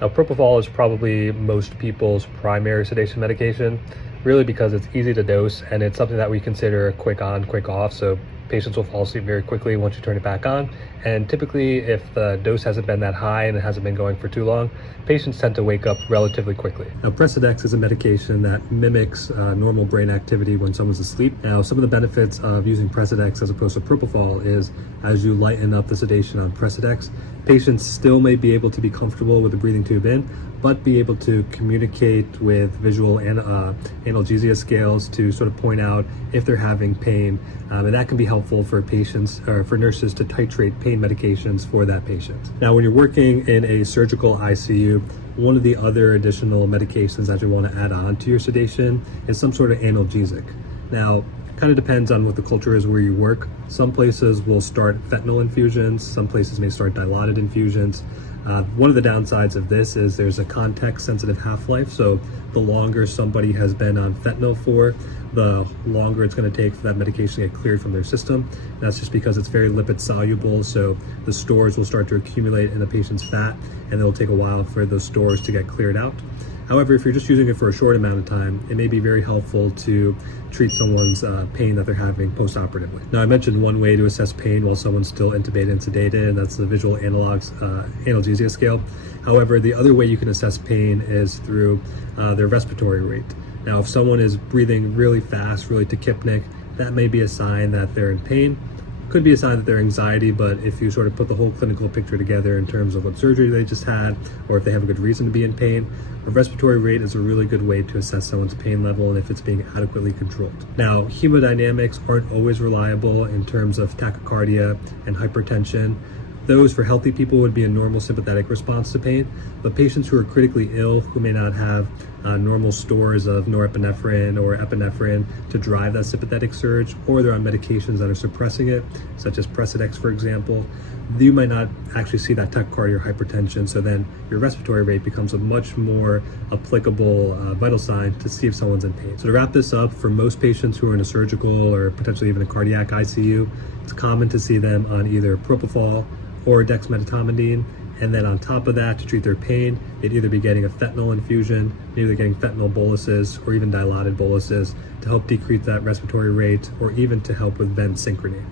Now, propofol is probably most people's primary sedation medication, really because it's easy to dose and it's something that we consider quick on, quick off. So patients will fall asleep very quickly once you turn it back on. And typically, if the dose hasn't been that high and it hasn't been going for too long, patients tend to wake up relatively quickly. Now, Precedex is a medication that mimics normal brain activity when someone's asleep. Now, some of the benefits of using Precedex as opposed to propofol is as you lighten up the sedation on Precedex, patients still may be able to be comfortable with the breathing tube in, but be able to communicate with visual analgesia scales to sort of point out if they're having pain. And that can be helpful for patients or for nurses to titrate pain medications for that patient. Now, when you're working in a surgical ICU, one of the other additional medications that you want to add on to your sedation is some sort of analgesic. Now, kind of depends on what the culture is where you work. Some places will start fentanyl infusions, some places may start dilaudid infusions. One of the downsides of this is there's a context-sensitive half-life, so the longer somebody has been on fentanyl for, the longer it's going to take for that medication to get cleared from their system. And that's just because it's very lipid soluble, so the stores will start to accumulate in the patient's fat, and it'll take a while for those stores to get cleared out. However, if you're just using it for a short amount of time, it may be very helpful to treat someone's pain that they're having post-operatively. Now, I mentioned one way to assess pain while someone's still intubated and sedated, and that's the visual analgesia scale. However, the other way you can assess pain is through their respiratory rate. Now, if someone is breathing really fast, really tachypnic, that may be a sign that they're in pain. Could be a sign that they're anxiety, but if you sort of put the whole clinical picture together in terms of what surgery they just had, or if they have a good reason to be in pain, a respiratory rate is a really good way to assess someone's pain level and if it's being adequately controlled. Now, hemodynamics aren't always reliable in terms of tachycardia and hypertension. Those for healthy people would be a normal sympathetic response to pain, but patients who are critically ill, who may not have normal stores of norepinephrine or epinephrine to drive that sympathetic surge, or they're on medications that are suppressing it, such as Precedex, for example, you might not actually see that tachycardia or hypertension, so then your respiratory rate becomes a much more applicable vital sign to see if someone's in pain. So to wrap this up, for most patients who are in a surgical or potentially even a cardiac ICU, it's common to see them on either propofol or dexmedetomidine, and then on top of that, to treat their pain, they'd either be getting a fentanyl infusion, maybe they're getting fentanyl boluses, or even dilaudid boluses to help decrease that respiratory rate, or even to help with vent synchrony.